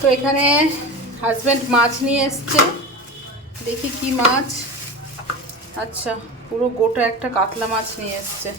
তো এখানে হাজব্যান্ড মাছ নিয়ে এসছে। দেখি কি মাছ। আচ্ছা পুরো গোটা একটা কাতলা মাছ নিয়ে এসছে।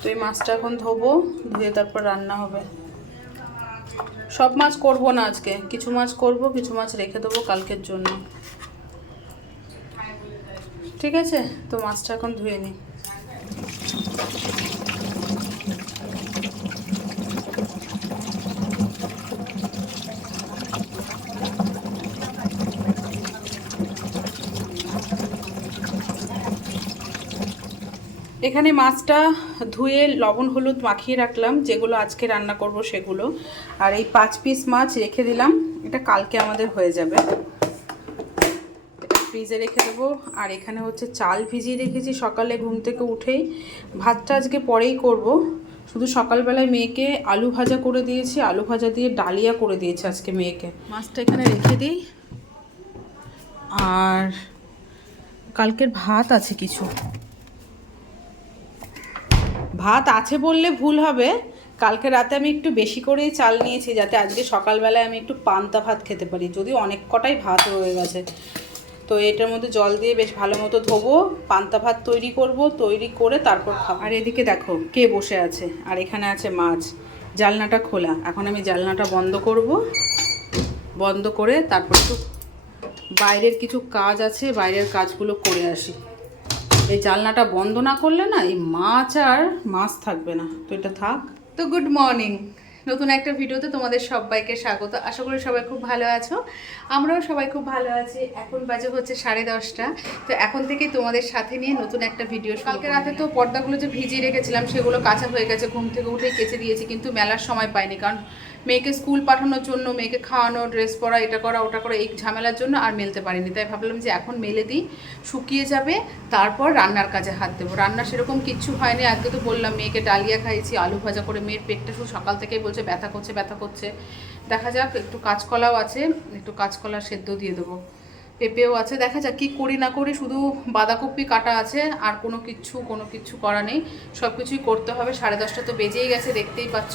তো এই মাছটা এখন ধোবো, ধুয়ে তারপর রান্না হবে। সব মাছ করব না আজকে। কিছু মাছ করব, কিছু মাছ রেখে দেবো কালকের জন্য। ঠিক আছে? তো মাছটা এখন ধুয়ে নিই এখানে মাছটা ধুয়ে লবণ, হলুদ মাখিয়ে রাখলাম, যেগুলো আজকে রান্না করব সেগুলো। আর এই পাঁচ পিস মাছ রেখে দিলাম, এটা কালকে আমাদের হয়ে যাবে। ফ্রিজে রেখে দেবো, আর এখানে হচ্ছে চাল ভিজিয়ে রেখেছি সকালে ঘুম থেকে উঠেই। ভাতটা আজকে পরেই করব, শুধু সকালবেলায় মেয়েকে আলু ভাজা করে দিয়েছি, আলু ভাজা দিয়ে ডালিয়া করে দিয়েছি আজকে মেয়েকে। মাছটা এখানে রেখে দিই। আর কালকের ভাত আছে কিছু। ভাত আছে বললে ভুল হবে। কালকে রাতে আমি একটু বেশি করেই চাল নিয়েছি যাতে আজকে সকালবেলায় আমি একটু পান্তা ভাত খেতে পারি। যদিও অনেক কটাই ভাত রয়ে গেছে। তো এটার মধ্যে জল দিয়ে বেশ ভালো মতো ধোবো, পান্তা ভাত তৈরি করব, তৈরি করে তারপর খাব। আর এদিকে দেখো কে বসে আছে, আর এখানে আছে মাছ। জালনাটা খোলা, এখন আমি জালনাটা বন্ধ করব। বন্ধ করে তারপর একটু বাইরের কিছু কাজ আছে, বাইরের কাজগুলো করে আসি। এই জানলাটা বন্ধ না করলে না এই মাছ আর মাছ থাকবে না। তো এটা থাক। তো গুড মর্নিং নতুন একটা ভিডিওতে তোমাদের সবাইকে স্বাগত। আশা করি সবাই খুব ভালো আছো। আমরাও সবাই খুব ভালো আছি। এখন বাজে হচ্ছে সাড়ে দশটা। তো এখন থেকেই তোমাদের সাথে নিয়ে নতুন একটা ভিডিও কালকে রাতে তো পর্দাগুলো যে ভিজিয়ে রেখেছিলাম সেগুলো কাঁচা হয়ে গেছে। ঘুম থেকে উঠেই কেচে দিয়েছি কিন্তু মেলার সময় পাইনি। কারণ মেয়েকে স্কুল পাঠানোর জন্য, মেয়েকে খাওয়ানো ড্রেস পরা, এটা করা, ওটা করা, এই ঝামেলার জন্য আর মেলতে পারিনি। তাই ভাবলাম যে এখন মেলে দিই, শুকিয়ে যাবে, তারপর রান্নার কাজে হাত দেবো। রান্না সেরকম কিচ্ছু হয়নি, আজকে তো বললাম মেয়েকে ডালিয়া খাইয়েছি, আলু ভাজা করে মেয়ের পেটটা শুধু সকাল থেকেই বলছে, ব্যথা করছে ব্যথা করছে। দেখা যাক, একটু কাঁচকলাও আছে, একটু কাঁচকলা সেদ্ধ দিয়ে দেবো। পেঁপেও আছে। দেখা যাক কি করি না করি শুধু বাঁধাকপি কাটা আছে আর কোনো কিছু কোনো কিছু করা নেই। সব কিছুই করতে হবে। সাড়ে দশটা তো বেজেই গেছে দেখতেই পাচ্ছ।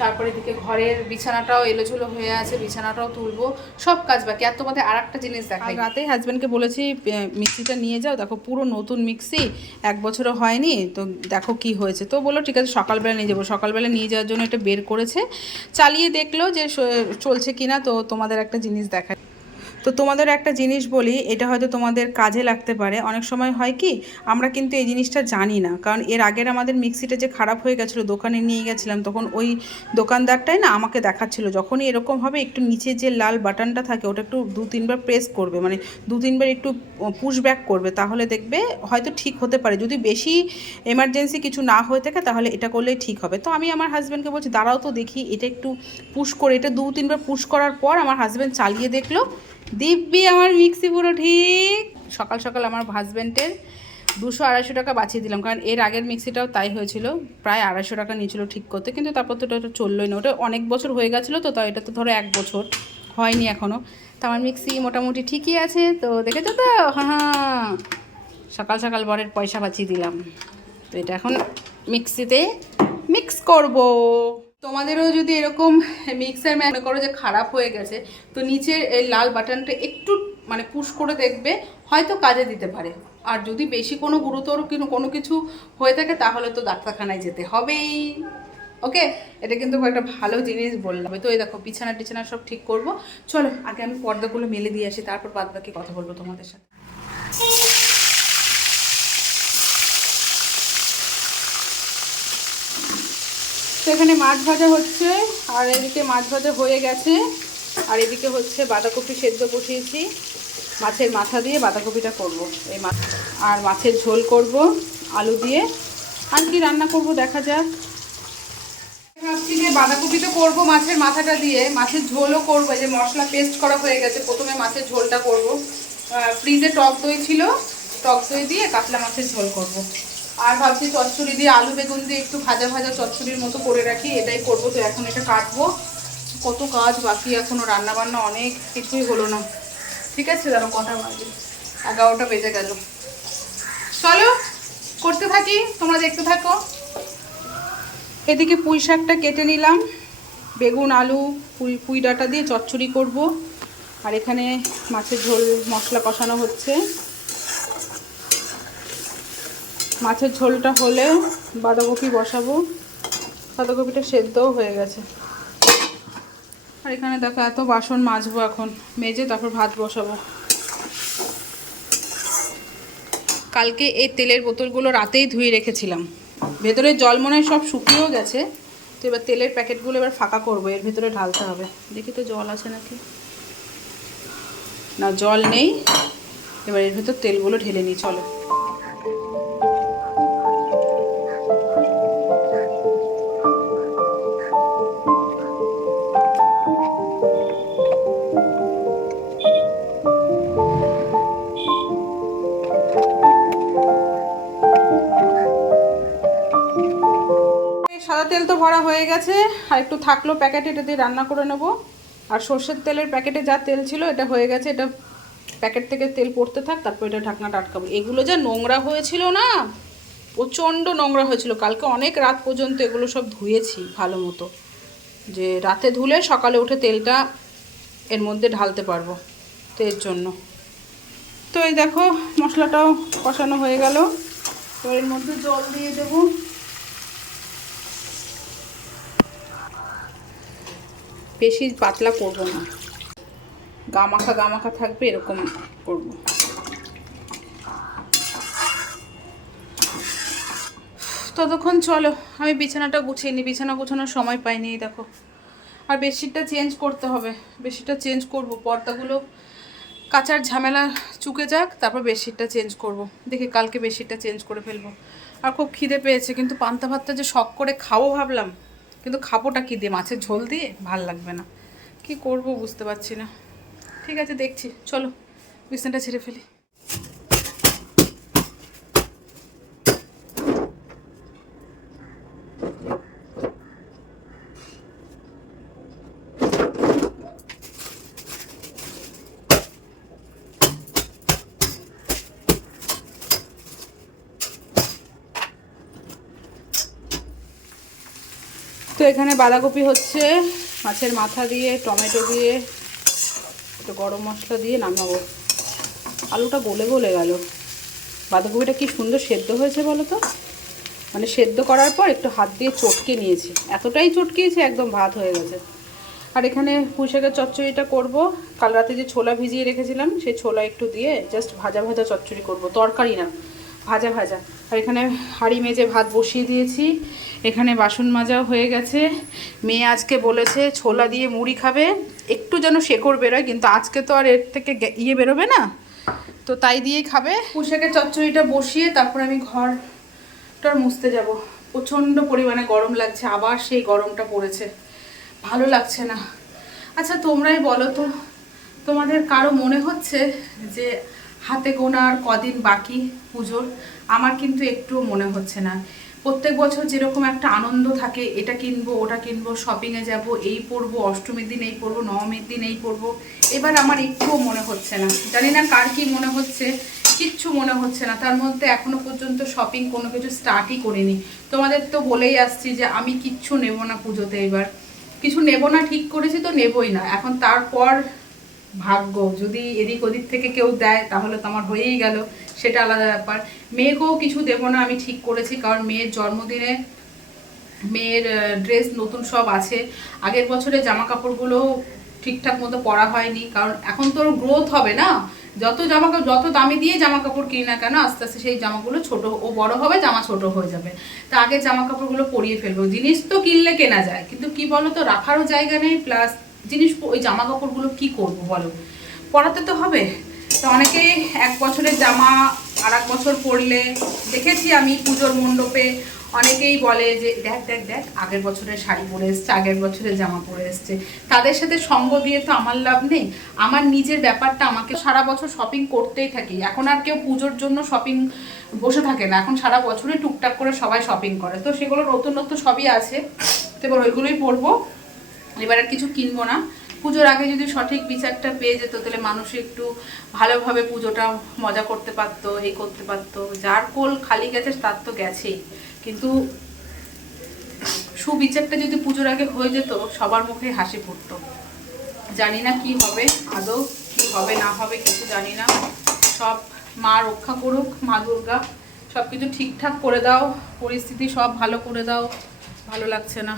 তারপরে এদিকে ঘরের বিছানাটাও এলোঝুলো হয়ে আছে বিছানাটাও তুলবো। সব কাজ বাকি। আর তোমাদের আর একটা জিনিস দেখাই। রাতে হাজব্যান্ডকে বলেছি মিক্সিটা নিয়ে যাও। দেখো পুরো নতুন মিক্সি এক বছরও হয়নি। তো দেখো কি হয়েছে। তো বলল ঠিক আছে সকালবেলা নিয়ে যাব। সকালবেলা নিয়ে যাওয়ার জন্য এটা বের করেছে। চালিয়ে দেখল যে চলছে কিনা। তো তোমাদের একটা জিনিস দেখায় তো তোমাদের একটা জিনিস বলি, এটা হয়তো তোমাদের কাজে লাগতে পারে। অনেক সময় হয় কি, আমরা কিন্তু এই জিনিসটা জানি না। কারণ এর আগের আমাদের মিক্সিটা যে খারাপ হয়ে গেছিল, দোকানে নিয়ে গেছিলাম, তখন ওই দোকানদারটাই না আমাকে দেখাচ্ছিল। যখনই এরকম হবে, একটু নিচে যে লাল বাটনটা থাকে, ওটা একটু দু তিনবার প্রেস করবে মানে দু তিনবার একটু পুশ ব্যাক করবে, তাহলে দেখবে হয়তো ঠিক হতে পারে। যদি বেশি এমার্জেন্সি কিছু না হয়ে থাকে, তাহলে এটা করলেই ঠিক হবে। তো আমি আমার হাজব্যান্ডকে বলছি, দাঁড়াও তো দেখি, এটা একটু পুশ করে। এটা দু তিনবার পুশ করার পর আমার হাজব্যান্ড চালিয়ে দেখল দিব্যি, আমার মিক্সি পুরো ঠিক। সকাল সকাল আমার হাজব্যান্ডের দুশো আড়াইশো টাকা বাঁচিয়ে দিলাম, কারণ এর আগের মিক্সিটাও তাই হয়েছিল। প্রায় আড়াইশো টাকা নিয়েছিল ঠিক করতে, কিন্তু তারপর তো ওটা চললোই না। ওটা অনেক বছর হয়ে গেছিল তো তাই এটা তো ধরো এক বছর হয়নি এখনও তো আমার মিক্সি মোটামুটি ঠিকই আছে, তো দেখেছ তো? হ্যাঁ সকাল সকাল বরের পয়সা বাঁচিয়ে দিলাম। তো এটা এখন মিক্সিতে মিক্স করব। তোমাদেরও যদি এরকম মিক্সার মনে করো যে খারাপ হয়ে গেছে, তো নিচের এই লাল বাটনটা একটু মানে পুশ করে দেখবে, হয়তো কাজে দিতে পারে। আর যদি বেশি কোনো গুরুতর কোনো কিছু হয়ে থাকে, তাহলে তো ডাক্তারখানায় যেতে হবেই। ওকে? এটা কিন্তু একটা ভালো জিনিস বললাম। তো এই দেখো, বিছানা টিছানা সব ঠিক করব। চলো, আগে আমি পর্দাগুলো মেলে দিয়ে আসি, তারপর বাদ বাকি কথা বলব তোমাদের সাথে। তো এখানে মাছ ভাজা হচ্ছে, আর এদিকে মাছ ভাজা হয়ে গেছে। আর এদিকে হচ্ছে বাঁধাকপি সেদ্ধ বসিয়েছি। মাছের মাথা দিয়ে বাঁধাকপিটা করব। এই মাছ আর মাছের ঝোল করব, আলু দিয়ে। আর কি রান্না করব দেখা যাক। ভাবছি যে বাঁধাকপি তো করব মাছের মাথাটা দিয়ে। মাছের ঝোলও করব যে মশলা পেস্ট করা হয়ে গেছে, প্রথমে মাছের ঝোলটা করব। ফ্রিজে টক দই ছিল, টক দই দিয়ে কাতলা মাছের ঝোল করব। আর ভাবছি চচ্চড়ি দিয়ে আলু বেগুন দিয়ে একটু ভাজা ভাজা চচ্চড়ির মতো করে রাখি, এটাই করব। তো এখন এটা কাটবো। কত কাজ বাকি এখনও রান্না বান্না অনেক কিছুই হলো না। ঠিক আছে দাঁড়ো কটা বাজে। এগারোটা বেজে গেল। চলো, করতে থাকি, তোমরা দেখতে থাকো। এদিকে পুঁই শাকটা কেটে নিলাম। বেগুন, আলু, পুঁই পুঁই ডাঁটা দিয়ে চচ্চড়ি করব। আর এখানে মাছের ঝোল, মশলা কষানো হচ্ছে। মাছের ঝোলটা হলে বাঁধাকপি বসাবো। বাঁধাকপিটা সেদ্ধও হয়ে গেছে। আর এখানে দেখো এত বাসন মাজবো এখন। মেজে তারপর ভাত বসাবো। কালকে এই তেলের বোতলগুলো রাতেই ধুয়ে রেখেছিলাম। ভেতরে জল মনে হয় সব শুকিয়েও গেছে। তো এবার তেলের প্যাকেটগুলো এবার ফাঁকা করব, এর ভিতরে ঢালতে হবে। দেখি তো জল আছে নাকি? না, জল নেই। এবার এর ভিতর তেলগুলো ঢেলে নিই, চলো। ভরা হয়ে গেছে, আর একটু থাকল প্যাকেটে, এটা দিয়ে রান্না করে নেব। আর সর্ষের তেলের প্যাকেটে যা তেল ছিল, এটা হয়ে গেছে, এটা প্যাকেট থেকে তেল পড়তে থাক, তারপর এটা ঢাকনাটা আটকাবো। এগুলো যা নোংরা হয়েছিল না, প্রচণ্ড নোংরা হয়েছিল। কালকে অনেক রাত পর্যন্ত এগুলো সব ধুয়েছি ভালো মতো। যে রাতে ধুলে সকালে উঠে তেলটা এর মধ্যে ঢালতে পারব, তো এর জন্য। তো এই দেখো, মশলাটাও কষানো হয়ে গেল। তো এর মধ্যে জল দিয়ে দেবো। বেশি পাতলা করব না। গামাখা গামাখা থাকবে, এরকম করব। ততক্ষণ চলো, আমি বিছানাটা গুছিয়ে নিই। বিছানা গুছানোর সময় পাইনি দেখো। আর বেডশিটটা চেঞ্জ করতে হবে। বেডশিটটা চেঞ্জ করব, পর্দাগুলো কাচার ঝামেলা চুকে যাক, তারপর বেডশিটটা চেঞ্জ করব। দেখি কালকে বেডশিটটা চেঞ্জ করে ফেলব। আর খুব খিদে পেয়েছে, কিন্তু পান্তা ভাতটা যে শখ করে খাব ভাবলাম। কিন্তু খাবোটা কী দিয়ে? মাছের ঝোল দিয়ে? ভালো লাগবে না। কি করব বুঝতে পারছি না। ঠিক আছে, দেখছি। চলো, বিছানাটা ছেড়ে ফেলি। এখানে বাঁধাকপি হচ্ছে, মাছের মাথা দিয়ে, টমেটো দিয়ে, একটু গরম মশলা দিয়ে নামাবো। আলুটা গলে গলে গেল। বাঁধাকপিটা কি সুন্দর সেদ্ধ হয়েছে বলো তো? মানে সেদ্ধ করার পর একটু হাত দিয়ে চটকে নিয়েছি। এতটাই চটকিয়েছে একদম ভাত হয়ে গেছে। আর এখানে পুঁইশাকের চচ্চড়িটা করব। কাল রাতে যে ছোলা ভিজিয়ে রেখেছিলাম, সেই ছোলা একটু দিয়ে জাস্ট ভাজা ভাজা চচ্চড়ি করব। তরকারি না। ভাজা ভাজা। আর এখানে হাঁড়ি মেজে ভাত বসিয়ে দিয়েছি। এখানে বাসন মাজাও হয়ে গেছে। মেয়ে আজকে বলেছে, ছোলা দিয়ে মুড়ি খাবে। একটু যেন শেকড় বেরোয়, কিন্তু আজকে তো আর এর থেকে ইয়ে বেরোবে না। তো তাই দিয়েই খাবে। পুষাকের চচ্চড়িটা বসিয়ে তারপর আমি ঘরটার মুছতে যাব। প্রচণ্ড পরিমাণে গরম লাগছে, আবার সেই গরমটা পড়েছে। ভালো লাগছে না। আচ্ছা তোমরাই বলো তো, তোমাদের কারও মনে হচ্ছে যে হাতে গোনা আর কদিন বাকি পুজোর, আমার কিন্তু একটুও মনে হচ্ছে না। প্রত্যেক বছর যেরকম একটা আনন্দ থাকে, এটা কিনবো, ওটা কিনবো শপিংয়ে যাব, এই পরবো, অষ্টমীর দিন এই পরবো, নবমীর দিন এই পরবো, এবার আমার একটুও মনে হচ্ছে না। জানি না কার কি মনে হচ্ছে, কিচ্ছু মনে হচ্ছে না। তার মধ্যে এখনও পর্যন্ত শপিং কোনো কিছু স্টার্টই করিনি। তোমাদের তো বলেই আসছি যে আমি কিচ্ছু নেব না পুজোতে এবার। কিছু নেব না, ঠিক করেছি তো নেবই না। এখন তারপর ভাগ্য। যদি এদিক ওদিক থেকে কেউ দেয়, তাহলে তো আমার হয়েই গেল। সেটা আলাদা ব্যাপার। মেয়েকেও কিছু দেবো না, আমি ঠিক করেছি, কারণ মেয়ের জন্মদিনে, মেয়ের ড্রেস নতুন সব আছে। আগের বছরের জামা কাপড়গুলো ঠিকঠাক মতো পরা হয়নি, কারণ এখন তো গ্রোথ হবে না। যত জামা যত দামি দিয়ে জামা কাপড় কিনি না কেন, আস্তে আস্তে সেই জামাগুলো ছোট, ও বড় হবে, জামা ছোট হয়ে যাবে। তা আগে জামা কাপড়গুলো পরিয়ে ফেলব। জিনিস তো কিনলে কেনা যায়, কিন্তু কি বলো তো রাখারও জায়গা নেই প্লাস জিনিস ওই জামা কাপড়গুলো কী করব বলো? পরাতে তো হবে। তো অনেকেই এক বছরের জামা আর এক বছর পরলে, দেখেছি আমি পুজোর মণ্ডপে অনেকেই বলে যে, দেখ দেখ দেখ, আগের বছরের শাড়ি পরে এসছে, আগের বছরের জামা পরে এসছে। তাদের সাথে সঙ্গ দিয়ে তো আমার লাভ নেই। আমার নিজের ব্যাপারটা আমাকে সারা বছর শপিং করতেই থাকি। এখন আর কেউ পুজোর জন্য শপিং বসে থাকে না। এখন সারা বছরে টুকটাক করে সবাই শপিং করে। তো সেগুলো নতুন নতুন সবই আছে। তো এবার ওইগুলোই পরবো। এবার আর কিছু কিনবো না। পুজোর আগে যদি সঠিক বিচারটা পেয়ে যেত, তাহলে মানুষ একটু ভালোভাবে পুজোটা মজা করতে পারতো এই করতে পারতো। যার কোল খালি গেছে, তার তো গেছেই। কিন্তু সুবিচারটা যদি পুজোর আগে হয়ে যেত, সবার মুখে হাসি ফুটতো। জানি না কি হবে, আদৌ কি হবে, না হবে, কিছু জানি না। সব মা রক্ষা করুক, মা দুর্গা। সব কিছু ঠিকঠাক করে দাও, পরিস্থিতি সব ভালো করে দাও। ভালো লাগছে না।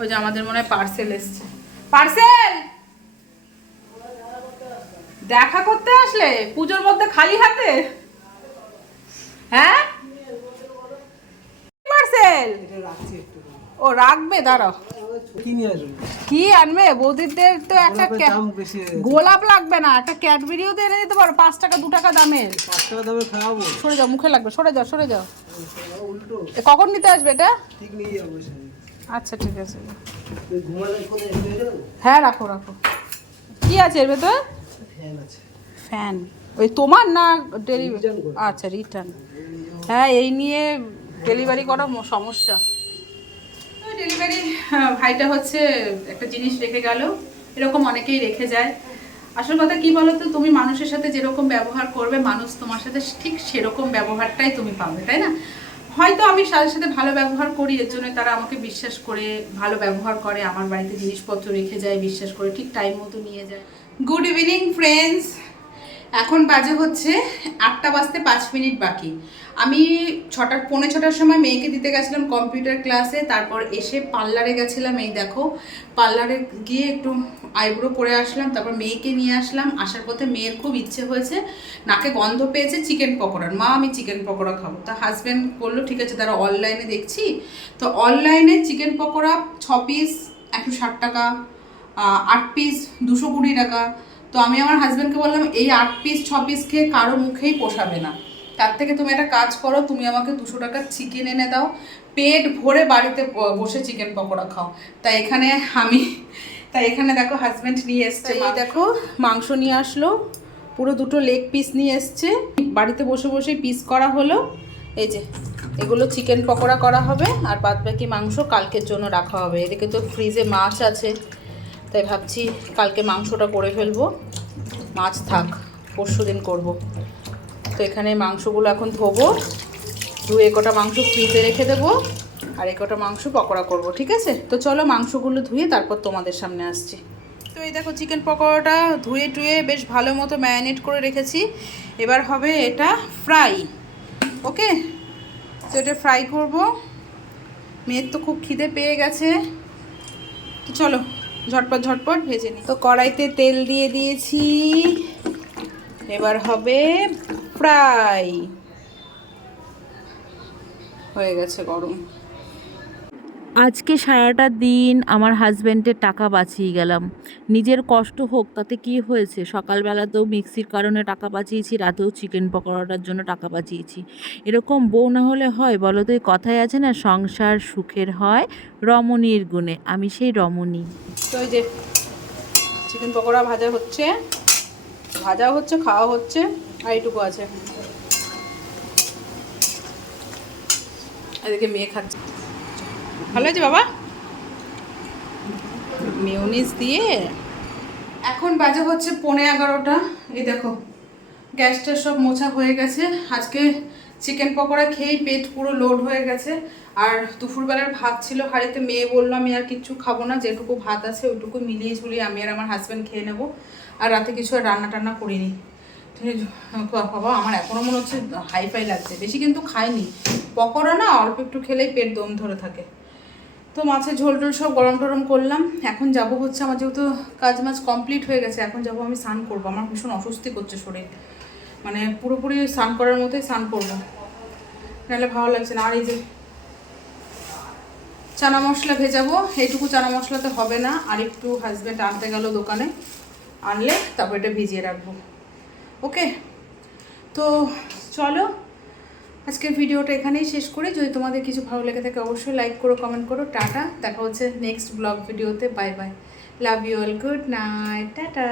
ওই যে আমাদের মনে হয় পার্সেল এসছে। পার্সেল দেখা করতে আসলে? পুজোর মধ্যে খালি হাতে? হ্যাঁ? পার্সেল ও রাখবে দাঁড়াও। কি আনবে? বৌদিদের তো একটা। গোলাপ লাগবে না একটা ক্যাডবেরিও তো এনে দিতে পারো পাঁচ টাকা দু টাকা দামের। সরে যাও মুখে লাগবে সরে যাও সরে যাও। কখন নিতে আসবে এটা? ঠিক নিয়ে যাব। আচ্ছা ঠিক আছে। হ্যাঁ রাখো রাখো। কি আছে এর ভেতর? ফ্যান ওই তোমার না ডেলিভারি আচ্ছা রিটার্ন হ্যাঁ এই নিয়ে ডেলিভারি করা সমস্যা। ডেলিভারি ভাইটা হচ্ছে একটা জিনিস রেখে গেল। এরকম অনেকেই রেখে যায়। আসল কথা কি বলো তো তুমি মানুষের সাথে যেরকম ব্যবহার করবে মানুষ তোমার সাথে ঠিক সেরকম ব্যবহারটাই তুমি পাবে তাই না? হয়তো আমি সাথে সাথে ভালো ব্যবহার করি, এর জন্য তারা আমাকে বিশ্বাস করে, ভালো ব্যবহার করে, আমার বাড়িতে জিনিসপত্র রেখে যায়, বিশ্বাস করে, ঠিক টাইম মতো নিয়ে যায়। গুড ইভিনিং ফ্রেন্ডস এখন বাজে হচ্ছে আটটা বাজতে পাঁচ মিনিট বাকি। আমি ছটা পৌনে ছটার সময় মেয়েকে দিতে গেছিলাম কম্পিউটার ক্লাসে, তারপর এসে পার্লারে গেছিলাম, এই দেখো। পার্লারে গিয়ে একটু আইব্রো করে আসলাম, তারপর মেয়েকে নিয়ে আসলাম। আসার পথে মেয়ের খুব ইচ্ছে হয়েছে, নাকে গন্ধ পেয়েছে চিকেন পকোড়ার। মা, আমি চিকেন পকোড়া খাব। তা হাজব্যান্ড বলল, ঠিক আছে তারা অনলাইনে দেখছি। তো অনলাইনে চিকেন পকোড়া ছ পিস একশো ষাট টাকা আট পিস দুশো কুড়ি টাকা। তো আমি আমার হাজব্যান্ডকে বললাম এই আট পিস ছ পিস খেয়ে কারও মুখেই পোষাবে না। তার থেকে তুমি একটা কাজ করো তুমি আমাকে দুশো টাকার চিকেন এনে দাও। পেট ভরে বাড়িতে বসে চিকেন পকোড়া খাও। তাই এখানে আমি তাই এখানে দেখো হাজব্যান্ড নিয়ে এসছে এই দেখো মাংস নিয়ে আসলো। পুরো দুটো লেগ পিস নিয়ে এসছে। বাড়িতে বসে বসেই পিস করা হলো। এই যে এগুলো চিকেন পকোড়া করা হবে। আর বাদ বাকি মাংস কালকের জন্য রাখা হবে। এদিকে তো ফ্রিজে মাছ আছে। তাই ভাবছি কালকে মাংসটা করে ফেলব। মাছ থাক, পরশু দিন করব। তো এখানে মাংসগুলো এখন ধোবো। ধুয়ে কটা মাংস ফ্রিজে রেখে দেবো, আর এ কটা মাংস পকোড়া করব, ঠিক আছে? তো চলো মাংসগুলো ধুয়ে তারপর তোমাদের সামনে আসছি। তো এই দেখো চিকেন পকোড়াটা ধুয়ে টুয়ে বেশ ভালো মতো ম্যারিনেট করে রেখেছি। এবার হবে এটা ফ্রাই, ওকে? তো এটা ফ্রাই করব। মেয়ের তো খুব খিদে পেয়ে গেছে। তো চলো ঝটপট ঝটপট ভেজে নিই। তো কড়াইতে তেল দিয়ে দিয়েছি। এবার হবে ফ্রাই। হয়ে গেছে গরম। আজকে সারাটা দিন আমার হাজব্যান্ডের টাকা বাঁচিয়ে গেলাম। নিজের কষ্ট হোক, তাতে কি হয়েছে? সকালবেলাতেও মিক্সির কারণে টাকা বাঁচিয়েছি, রাতেও চিকেন পকোড়াটার জন্য টাকা বাঁচিয়েছি। এরকম বউ না হলে হয় বলো তো, এই কথাই আছে না, সংসার সুখের হয় রমণীর গুণে। আমি সেই রমণী। তো যে চিকেন পকোড়া ভাজা হচ্ছে ভাজা হচ্ছে খাওয়া হচ্ছে, আর এইটুকু আছে। এদিকে মেয়ে খাচ্ছে। ভালো হয়েছে বাবা? মেয়নিজ দিয়ে? এখন বাজে হচ্ছে পৌনে এগারোটা। এই দেখো, গ্যাসটা সব মোছা হয়ে গেছে। আজকে চিকেন পকোড়া খেয়েই পেট পুরো লোড হয়ে গেছে। আর দুপুরবেলার ভাত ছিল হাঁড়িতে, মেয়ে বলল, আমি আর কিচ্ছু খাব না, যেটুকু ভাত আছে ওইটুকু মিলিয়ে ঝুলিয়ে আমি আর আমার হাজব্যান্ড খেয়ে নেব। আর রাতে কিছু আর রান্না টান্না করিনি। বাবা, আমার এখনও মনে হচ্ছে হাই ফাই লাগছে। বেশি কিন্তু খাইনি। পকোড়া না, অল্প একটু খেলেই পেট দম ধরে থাকে। তো মাছের ঝোল টোল সব গরম টরম করলাম। এখন যাব হচ্ছে আমার যেহেতু কাজ মাছ কমপ্লিট হয়ে গেছে, এখন যাব আমি স্নান করব। আমার ভীষণ অস্বস্তি করছে শরীর। মানে পুরোপুরি স্নান করার মতোই স্নান করব। নাহলে ভালো লাগছে না। আর এই যে চানা মশলা ভেজাবো, এইটুকু চানা মশলাতে হবে না। আর একটু হাজব্যান্ড আনতে গেল দোকানে। আনলে তারপর এটা ভিজিয়ে রাখব। ওকে তো চলো আজকের ভিডিওটা এখানেই শেষ করে। যদি তোমাদের কিছু ভালো লেগে থাকে অবশ্যই লাইক করো কমেন্ট করো। টাটা। দেখা হচ্ছে নেক্সট ব্লগ ভিডিওতে। Bye bye love you all good night tata